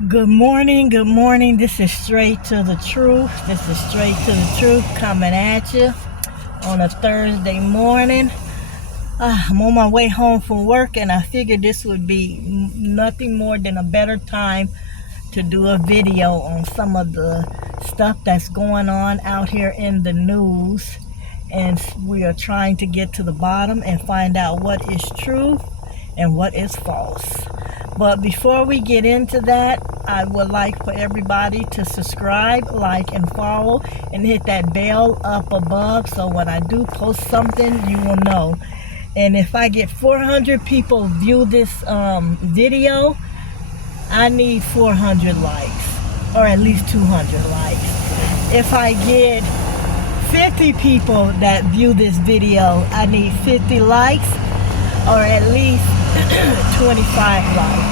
Good morning, good morning. This is Straight to the Truth. This is Straight to the Truth coming at you on a Thursday morning. I'm on my way home from work and I figured this would be nothing more than a better time to do a video on some of the stuff that's going on out here in the news. And we are trying to get to the bottom and find out what is true and what is false. But before we get into that, I would like for everybody to subscribe, like, and follow, and hit that bell up above so when I do post something, you will know. And if I get 400 people view this video, I need 400 likes, or at least 200 likes. If I get 50 people that view this video, I need 50 likes, or at least 25 likes.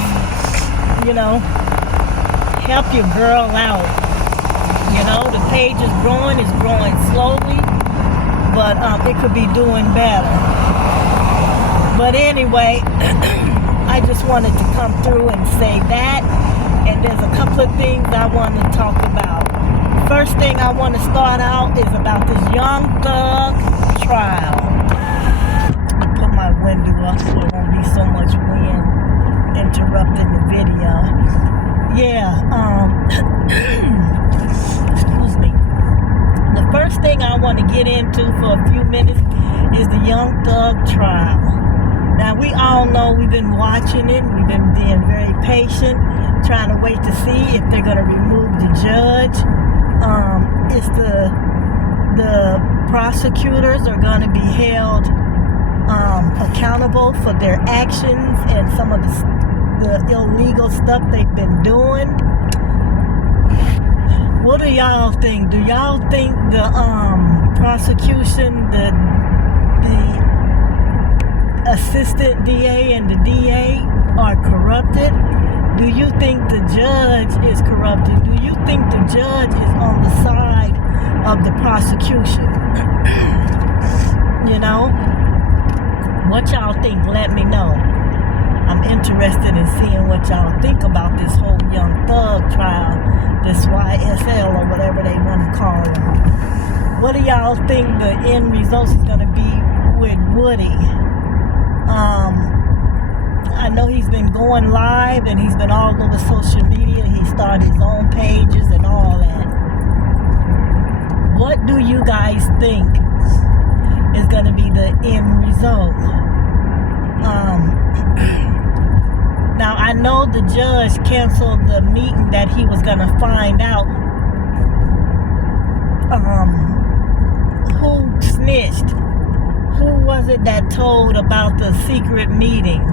You know, help your girl out. You know, the page is growing slowly, but it could be doing better. But anyway, I just wanted to come through and say that, and there's a couple of things I want to talk about. First thing I want to start out is about this Young Thug trial. Put my window up so there won't be so much wind interrupting the video. Excuse me. The first thing I want to get into for a few minutes is the Young Thug trial. Now, we all know we've been watching it. We've been being very patient, trying to wait to see if they're going to remove the judge. It's the prosecutors are going to be held accountable for their actions and some of the illegal stuff they've been doing. What do y'all think? Do y'all think the prosecution, the assistant DA and the DA are corrupted? Do you think the judge is corrupted? Do you think the judge is on the side of the prosecution? You know? What y'all think? Let me know. I'm interested in seeing what y'all think about this whole Young Thug trial, this YSL or whatever they want to call it. What do y'all think the end result is going to be with Woody? I know he's been going live and he's been all over social media. He started his own pages and all that. What do you guys think is going to be the end result? Now, I know the judge canceled the meeting that he was going to find out who snitched. Who was it that told about the secret meeting?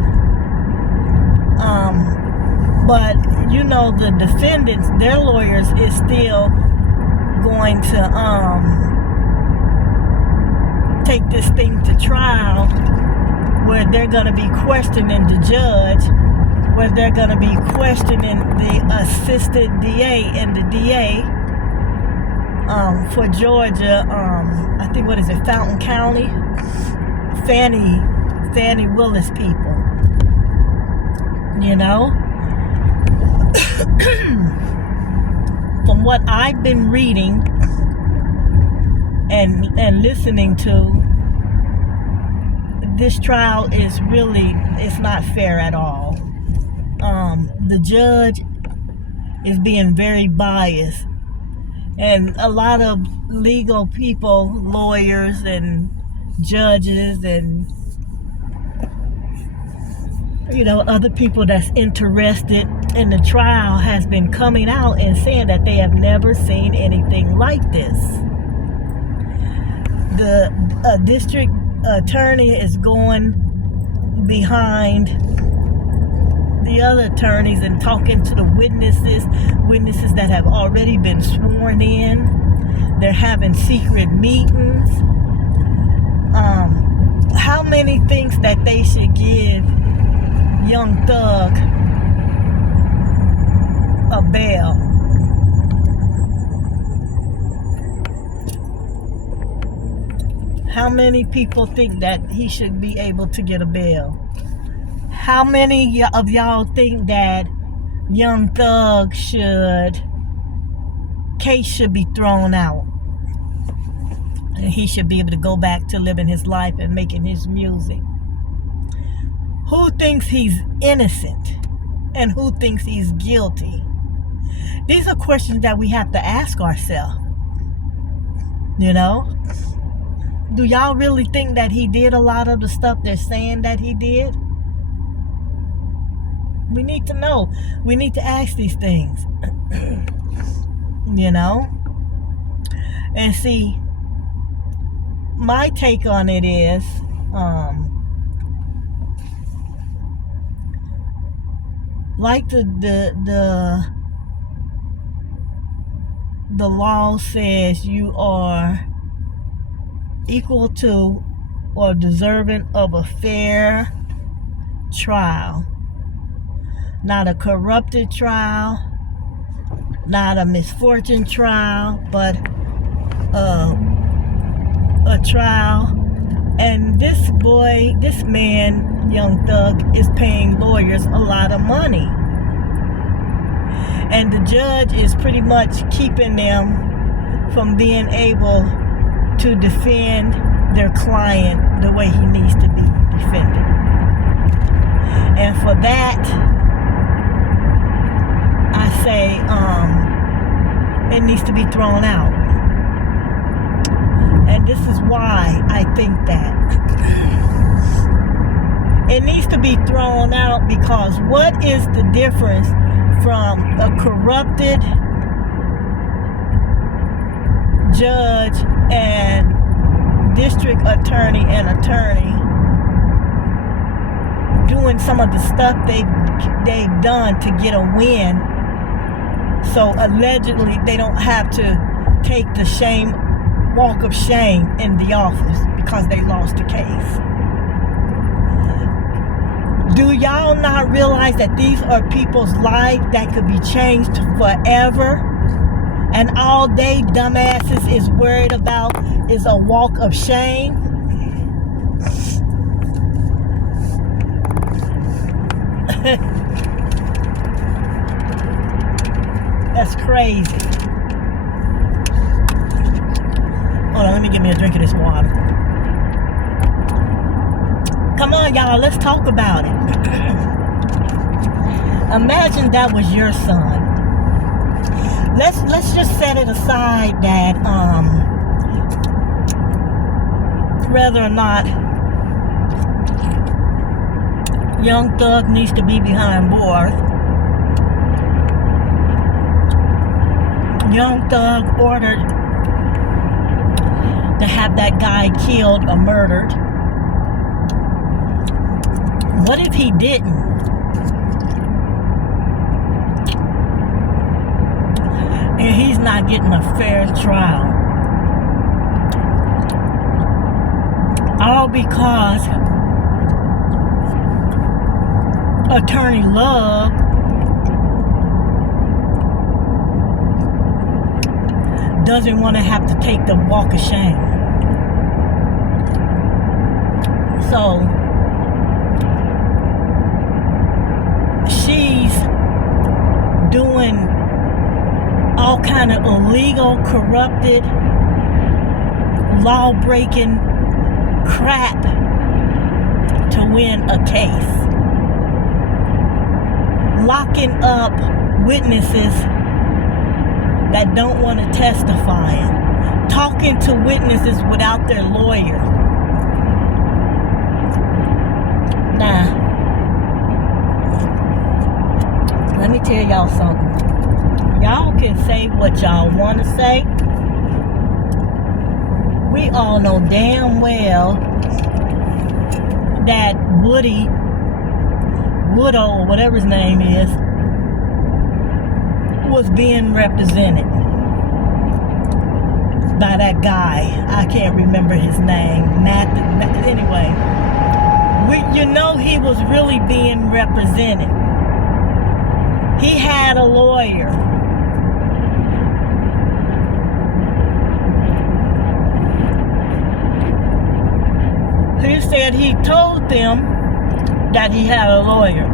But, you know, the defendants, their lawyers is still going to take this thing to trial, where they're going to be questioning the judge, where they're going to be questioning the assistant DA and the DA for Georgia, I think, what is it, Fountain County? Fannie Willis people. You know? From what I've been reading and listening to, this trial is really, it's not fair at all. The judge is being very biased, and a lot of legal people, lawyers and judges and, you know, other people that's interested in the trial has been coming out and saying that they have never seen anything like this. The district attorney is going behind the other attorneys and talking to the witnesses that have already been sworn in. They're having secret meetings. How many thinks that they should give Young Thug a bail? How many people think that he should be able to get a bail? How many of y'all think that Young Thug case should be thrown out. And he should be able to go back to living his life and making his music. Who thinks he's innocent? And who thinks he's guilty? These are questions that we have to ask ourselves. You know? Do y'all really think that he did a lot of the stuff they're saying that he did? We need to know. We need to ask these things. You know? And see, my take on it is, like the law says, you are equal to or deserving of a fair trial. Not a corrupted trial, not a misfortune trial, but a trial. And this man, Young Thug, is paying lawyers a lot of money. And the judge is pretty much keeping them from being able to defend their client the way he needs to be defended. And for that, I say it needs to be thrown out. And this is why I think that it needs to be thrown out, because what is the difference from a corrupted judge and district attorney and attorney doing some of the stuff they've done to get a win, so allegedly they don't have to take the walk of shame in the office because they lost the case? Do y'all not realize that these are people's lives that could be changed forever? And all they dumbasses is worried about is a walk of shame? That's crazy. Hold on, let me get me a drink of this water. Come on, y'all, let's talk about it. Imagine that was your son. Let's just set it aside that whether or not Young Thug needs to be behind bars. Young Thug ordered to have that guy killed or murdered. What if he didn't? And he's not getting a fair trial. All because Attorney Love doesn't want to have to take the walk of shame. So she's doing all kind of illegal, corrupted, law-breaking crap to win a case. Locking up witnesses that don't want to testify. Talking to witnesses without their lawyer. Nah. Let me tell y'all something. Y'all can say what y'all want to say. We all know damn well that Woodall, or whatever his name is, was being represented by that guy. I can't remember his name. Anyway, you know he was really being represented. He had a lawyer. He said he told them that he had a lawyer.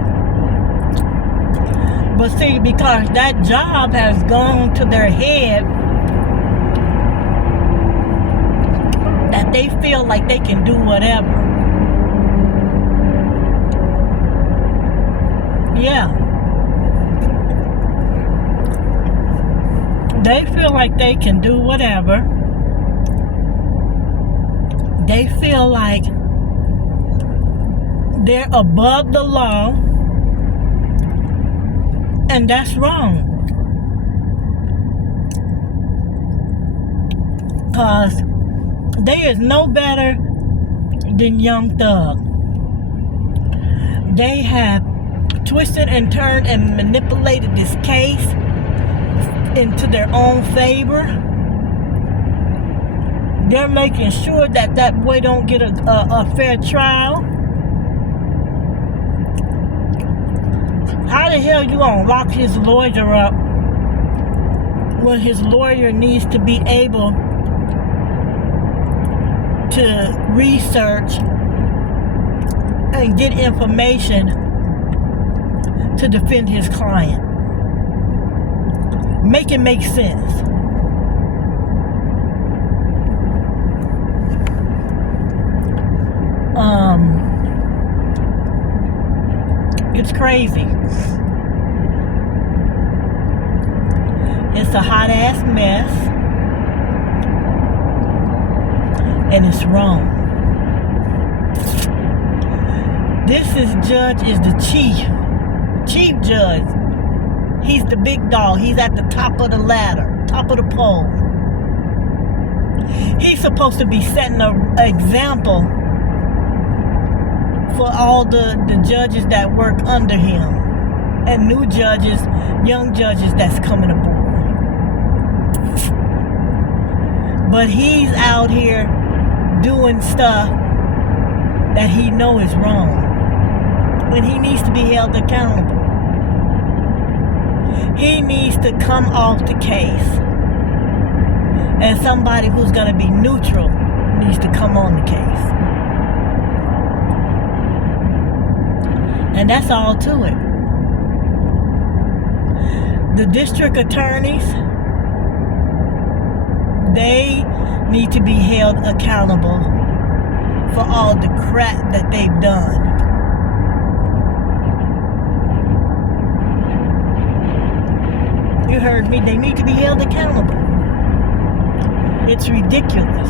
But see, because that job has gone to their head, that they feel like they can do whatever. Yeah. They feel like they can do whatever. They feel like they're above the law. And that's wrong. Because there is no better than Young Thug. They have twisted and turned and manipulated this case into their own favor. They're making sure that that boy don't get a fair trial. How the hell you gonna lock his lawyer up when his lawyer needs to be able to research and get information to defend his client? Make it make sense. It's crazy. It's a hot ass mess. And it's wrong. This judge is the chief judge. He's the big dog. He's at the top of the ladder, top of the pole. He's supposed to be setting an example for all the judges that work under him and new judges, young judges that's coming aboard. But he's out here doing stuff that he know is wrong, when he needs to be held accountable. He needs to come off the case, and somebody who's going to be neutral needs to come on the case. And that's all to it. The district attorneys, they need to be held accountable for all the crap that they've done. You heard me. They need to be held accountable. It's ridiculous.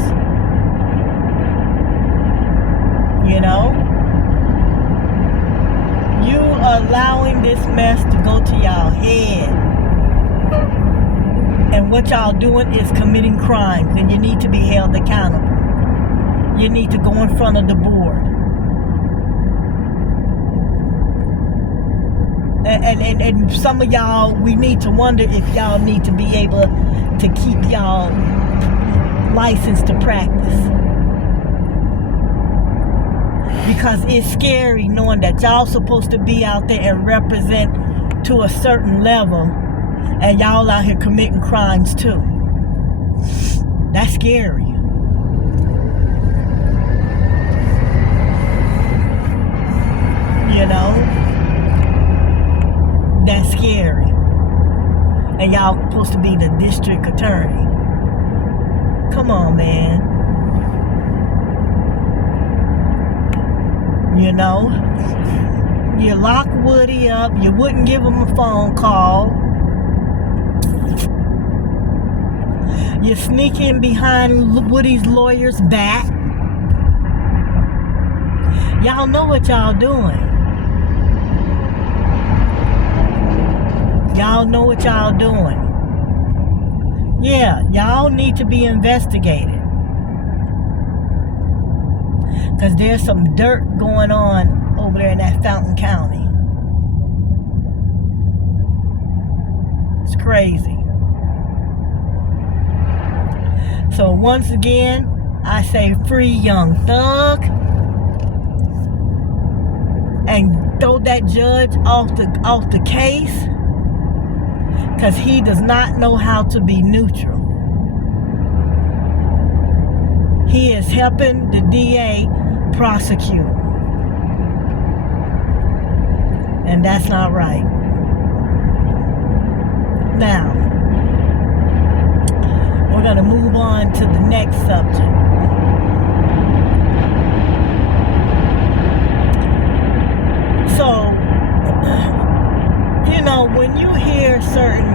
You know? You allowing this mess to go to y'all head. And what y'all doing is committing crimes, and you need to be held accountable. You need to go in front of the board. And some of y'all, we need to wonder if y'all need to be able to keep y'all licensed to practice. Because it's scary knowing that y'all supposed to be out there and represent to a certain level, and y'all out here committing crimes too. That's scary. You know? That's scary. And y'all supposed to be the district attorney. Come on, man. You know? You lock Woody up. You wouldn't give him a phone call. You sneak in behind Woody's lawyer's back. Y'all know what y'all doing. Y'all know what y'all doing. Yeah, y'all need to be investigated. Because there's some dirt going on over there in that Fountain County. It's crazy. So once again, I say free Young Thug. And throw that judge off the case. Because he does not know how to be neutral. He is helping the DA prosecute. And that's not right. going to move on to the next subject. So, you know, when you hear certain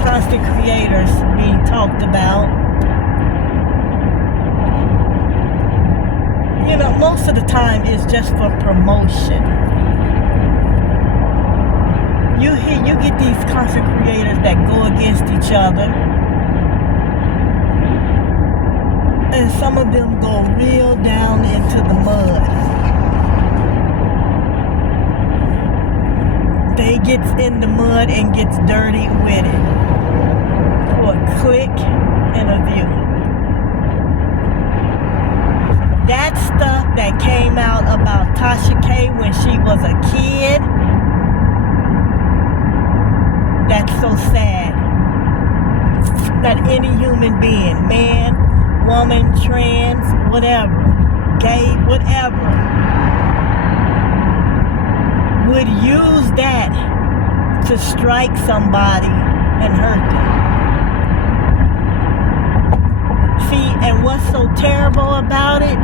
content creators being talked about, you know, most of the time it's just for promotion. You get these content creators that go against each other, and some of them go real down into the mud. They gets in the mud and gets dirty with it for a click and a view. That stuff that came out about Tasha K when she was a kid, that's so sad. That any human being, man, woman, trans, whatever, gay, whatever, would use that to strike somebody and hurt them. See, and what's so terrible about it,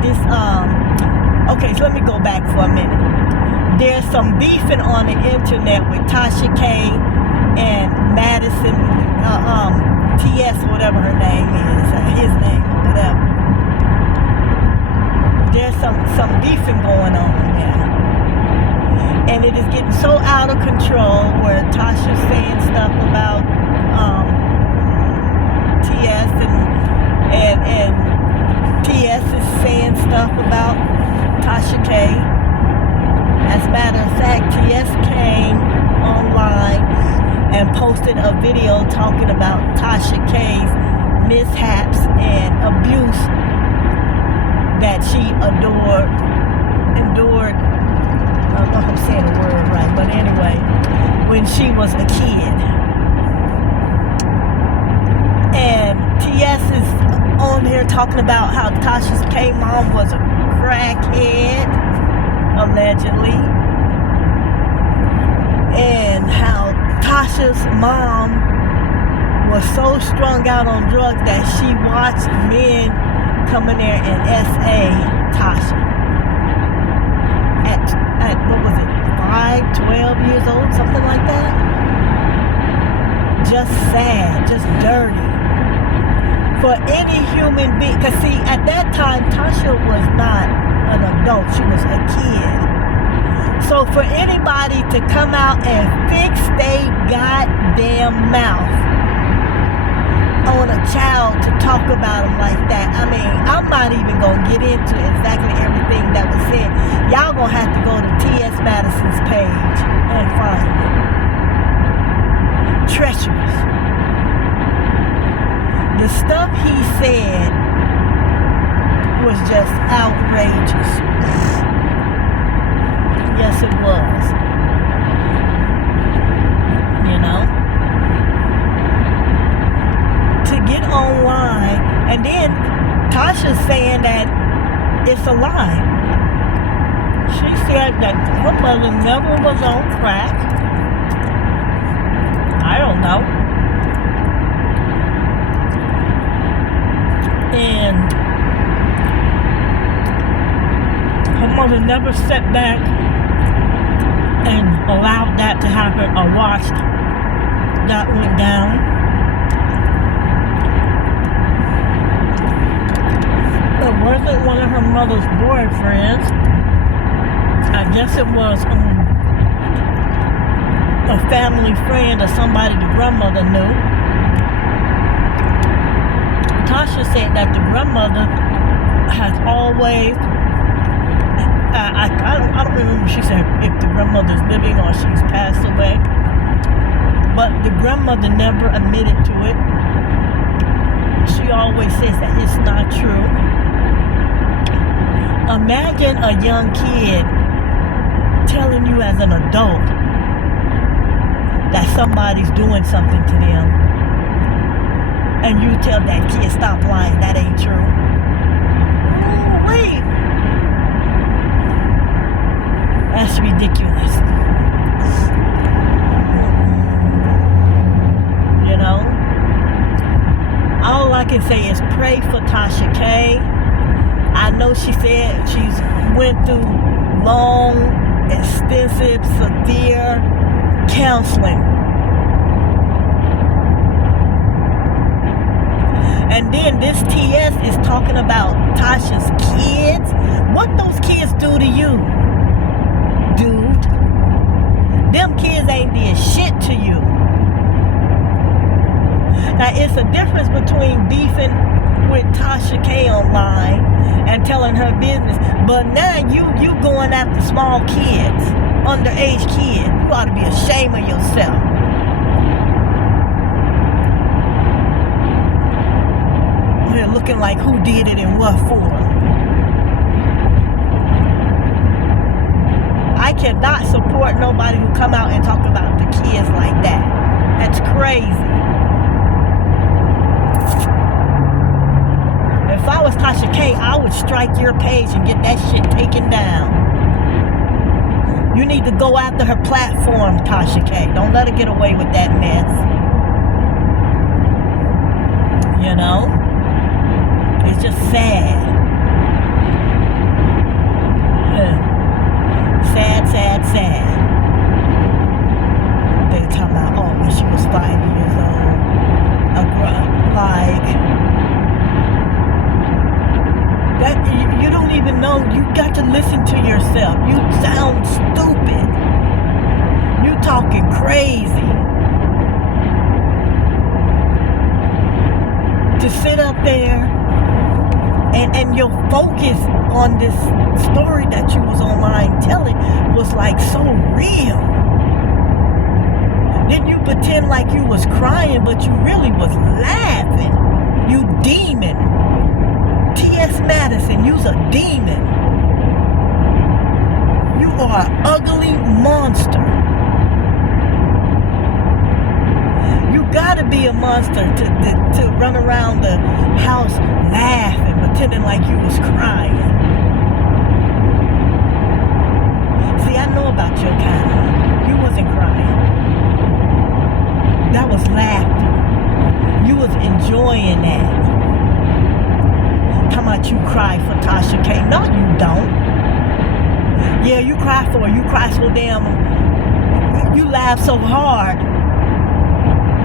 okay, so let me go back for a minute. There's some beefing on the internet with Tasha K and Madison, TS, whatever her name is, his name, whatever. There's some beefing going on now. And it is getting so out of control where Tasha's saying stuff about TS and TS is saying stuff about Tasha K. As a matter of fact, TS came online and posted a video talking about Tasha K's mishaps and abuse that she endured. I don't know if I'm saying the word right, but anyway, when she was a kid. And TS is on here talking about how Tasha's K mom was a crackhead, allegedly. And how Tasha's mom was so strung out on drugs that she watched men come in there and SA Tasha. At what was it, 5, 12 years old, something like that? Just sad, just dirty. For any human being, because see, at that time, Tasha was not an adult, she was a kid. So for anybody to come out and fix their goddamn mouth on a child to talk about them like that, I mean, I'm not even going to get into exactly everything that was said. Y'all going to have to go to T.S. Madison's page and find it. Treacherous. The stuff he said was just outrageous. Yes, it was. You know? To get online, and then Tasha's saying that it's a lie. She said that her mother never was on crack. I don't know. And her mother never sat back and allowed that to happen or watched that went down. It wasn't one of her mother's boyfriends. I guess it was a family friend or somebody the grandmother knew. Tasha said that the grandmother has always, I don't remember if she said if the grandmother's living or she's passed away, but the grandmother never admitted to it. She always says that it's not true. Imagine a young kid telling you as an adult that somebody's doing something to them, and you tell that kid, stop lying, that ain't true. Ooh, wait. That's ridiculous. You know? can say is pray for Tasha K. I know she said she's went through long, extensive, severe counseling. And then this TS is talking about Tasha's kids. What those kids do to you, dude? Them kids ain't did shit to you. Now, it's a difference between beefing with Tasha K online and telling her business. But now you going after small kids, underage kids. You ought to be ashamed of yourself. You're looking like who did it and what for. I cannot support nobody who come out and talk about the kids like that. That's crazy. If I was Tasha K, I would strike your page and get that shit taken down. You need to go after her platform, Tasha K. Don't let her get away with that mess. You know? It's just sad. Sad, sad, sad. They talking about, oh, when she was 5 years old. Like, that, you don't even know. You got to listen to yourself. You sound stupid. You talking crazy. To sit up there and your focus on this story that you was online telling was like so real. Then you pretend like you was crying, but you really was laughing. You demon. T.S. Madison, you's a demon. You are an ugly monster. You gotta be a monster to run around the house laughing, pretending like you was crying. See, I know about your kind. You wasn't crying. That was laughter. You was enjoying that. How much you cry for Tasha K? No, you don't. Yeah, you cry for her. You cry so damn. You laugh so hard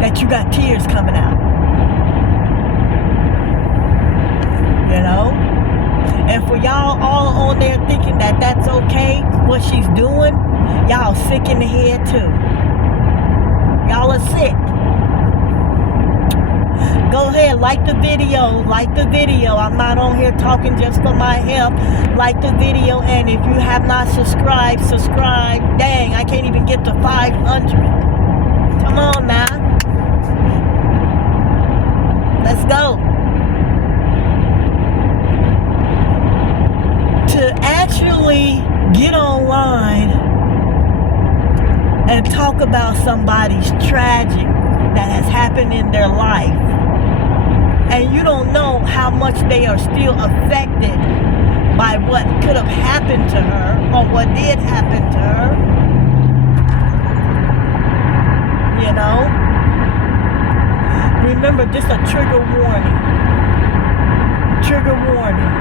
that you got tears coming out. You know? And for y'all all on there thinking that that's okay, what she's doing, y'all sick in the head too. Y'all are sick. Go ahead, like the video, I'm not on here talking just for my help. Like the video, and if you have not subscribed, subscribe. Dang, I can't even get to 500. Come on now. Let's go. To actually get online and talk about somebody's tragic that has happened in their life, and you don't know how much they are still affected by what could have happened to her or what did happen to her, you know? Remember, this is a trigger warning. Trigger warning.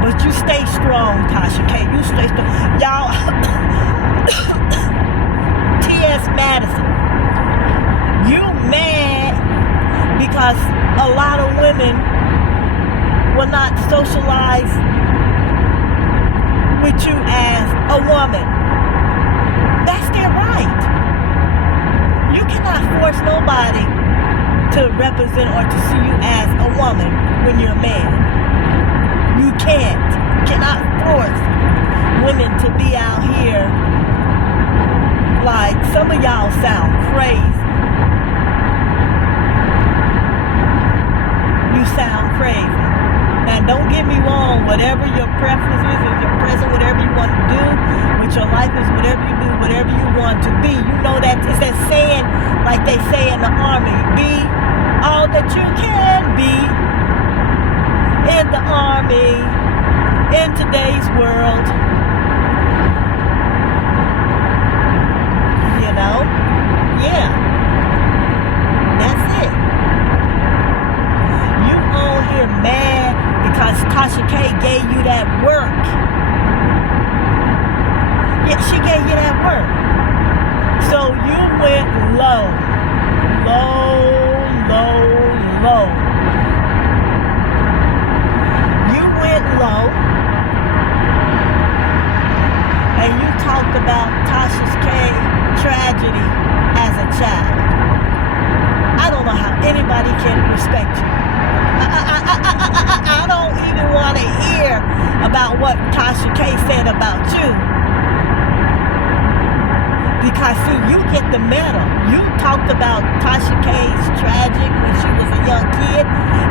But you stay strong, Tasha K. You stay strong. Y'all, T.S. Madison, you mad because a lot of women will not socialize with you as a woman. That's their right. You cannot force nobody to represent or to see you as a woman when you're a man. You can't. You cannot force women to be out here. Like, some of y'all sound crazy. You sound crazy. Now, don't get me wrong. Whatever your preference is, if you're present, whatever you want to do with your life is whatever you do, whatever you want to be. You know that it's that saying, like they say in the army, be all that you can be. In the army, in today's world. K gave you that work. Yeah, she gave you that work. So you went low. You went low. And you talked about Tasha K tragedy as a child. I don't know how anybody can respect you. I don't even want to hear about what Tasha K said about you. Because see, you get the medal. You talked about Tasha K's tragic when she was a young kid,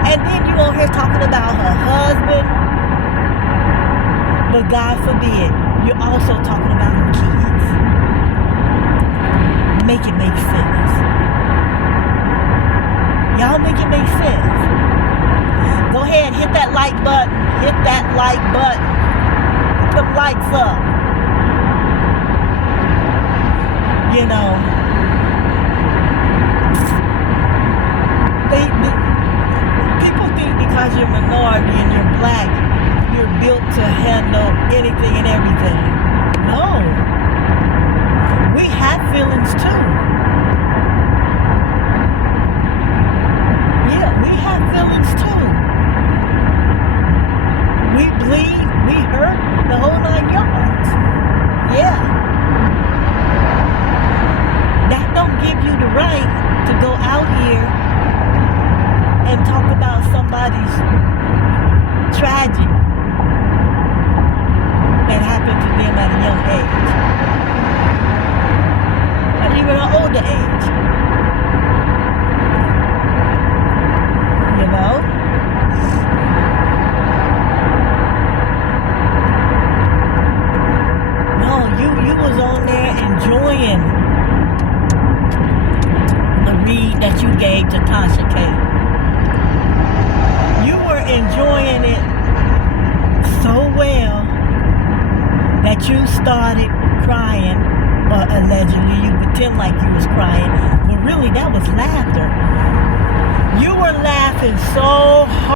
and then you over here talking about her husband. But God forbid, you're also talking about her kids. Make it make sense. Y'all make it make sense. Go ahead, hit that like button. Hit that like button. Put them likes up. You know, people think because you're a minority and you're black, you're built to handle anything and everything. No. We have feelings too. Yeah, we have feelings too. We bleed, we hurt, the whole 9 yards. Yeah. That don't give you the right to go out here and talk about somebody's tragic that happened to them at a young age. Or even an older age. You know? No, you was on there enjoying read that you gave to Tasha K. You were enjoying it so well that you started crying, or allegedly you pretend like you was crying, but really that was laughter. You were laughing so hard.